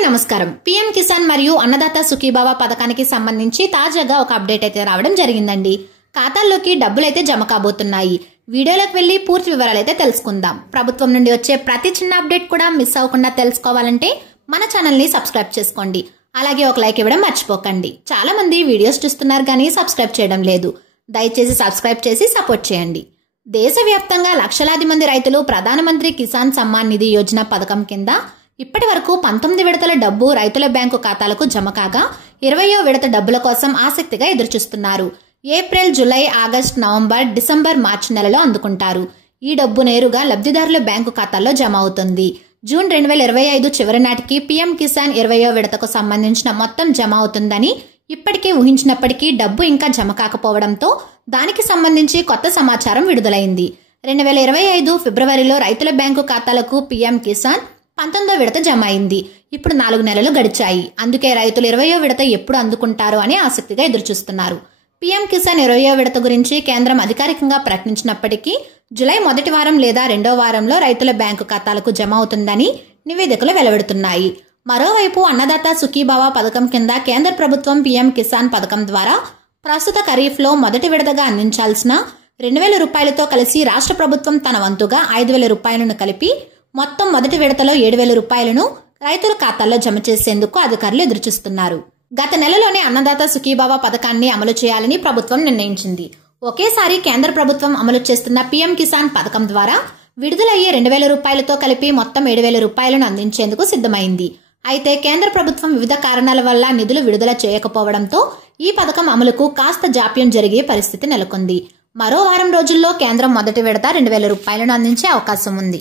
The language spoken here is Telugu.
అందరికీ నమస్కారం. పీఎం కిసాన్ మరియు అన్నదాత సుఖీభావ పథకానికి సంబంధించి తాజాగా ఒక అప్డేట్ అయితే రావడం జరిగిందండి. ఖాతాల్లోకి డబ్బులైతే జమ కాబోతున్నాయి. వీడియోలోకి వెళ్లి పూర్తి వివరాలైతే తెలుసుకుందాం. ప్రభుత్వం నుండి వచ్చే ప్రతి చిన్న అప్డేట్ కూడా మిస్ అవ్వకుండా తెలుసుకోవాలంటే మన ఛానల్ ని సబ్స్క్రైబ్ చేసుకోండి. అలాగే ఒక లైక్ ఇవ్వడం మర్చిపోకండి. చాలా మంది వీడియోస్ చూస్తున్నారు కానీ సబ్స్క్రైబ్ చేయడం లేదు. దయచేసి సబ్స్క్రైబ్ చేసి సపోర్ట్ చేయండి. దేశవ్యాప్తంగా లక్షలాది మంది రైతులు ప్రధానమంత్రి కిసాన్ సమ్మాన్ నిధి యోజన పథకం కింద ఇప్పటి వరకు 19 విడతల డబ్బు రైతుల బ్యాంకు ఖాతాలకు జమ కాగా 20వ విడత డబ్బుల కోసం ఆసక్తిగా ఎదురుచూస్తున్నారు. April, July, August, November, December, March నెలలో అందుకుంటారు. ఈ డబ్బు నేరుగా లబ్ధిదారుల బ్యాంకు ఖాతాల్లో జమ అవుతుంది. జూన్ 2025 చివరి నాటికి పీఎం కిసాన్ 20వ విడతకు సంబంధించిన మొత్తం జమ అవుతుందని ఇప్పటికే ఊహించినప్పటికీ డబ్బు ఇంకా జమ కాకపోవడంతో దానికి సంబంధించి కొత్త సమాచారం విడుదలైంది. 2025 ఫిబ్రవరిలో రైతుల బ్యాంకు ఖాతాలకు పీఎం కిసాన్ 19వ విడత జమ అయింది. ఇప్పుడు 4 నెలలు గడిచాయి. అందుకే రైతులు 20వ విడత ఎప్పుడు అందుకుంటారో అని ఆసక్తిగా ఎదురుచూస్తున్నారు. పీఎం కిసాన్ 20వ విడత గురించి కేంద్రం అధికారికంగా ప్రకటించినప్పటికీ జూలై మొదటి వారం లేదా రెండో వారంలో రైతుల బ్యాంకు ఖాతాలకు జమ అవుతుందని నివేదికలు వెలువడుతున్నాయి. మరోవైపు అన్నదాత సుఖీభావ పథకం కింద కేంద్ర ప్రభుత్వం పీఎం కిసాన్ పథకం ద్వారా ప్రస్తుత ఖరీఫ్ లో మొదటి విడతగా అందించాల్సిన 2,000 రూపాయలతో కలిసి రాష్ట్ర ప్రభుత్వం తన వంతుగా 5,000 రూపాయలను కలిపి మొత్తం మొదటి విడతలో 7,000 రూపాయలను రైతుల ఖాతాల్లో జమ చేసేందుకు అధికారులు ఎదురుచూస్తున్నారు. గత నెలలోనే అన్నదాత సుఖీభావ పథకాన్ని అమలు చేయాలని ప్రభుత్వం నిర్ణయించింది. ఒకేసారి కేంద్ర ప్రభుత్వం అమలు చేస్తున్న పీఎం కిసాన్ పథకం ద్వారా విడుదలయ్యే 2,000 రూపాయలతో కలిపి మొత్తం 7,000 రూపాయలను అందించేందుకు సిద్ధమైంది. అయితే కేంద్ర ప్రభుత్వం వివిధ కారణాల వల్ల నిధులు విడుదల చేయకపోవడంతో ఈ పథకం అమలుకు కాస్త జాప్యం జరిగే పరిస్థితి నెలకొంది. మరో వారం రోజుల్లో కేంద్రం మొదటి విడత 2,000 రూపాయలను అందించే అవకాశం ఉంది.